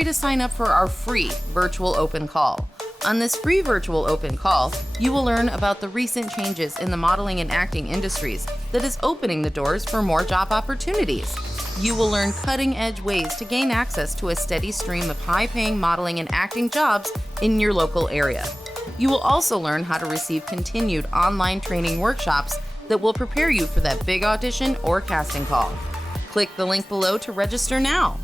free to sign up for our free virtual open call. On this free virtual open call, you will learn about the recent changes in the modeling and acting industries that is opening the doors for more job opportunities. You will learn cutting-edge ways to gain access to a steady stream of high-paying modeling and acting jobs in your local area. You will also learn how to receive continued online training workshops that will prepare you for that big audition or casting call. Click the link below to register now.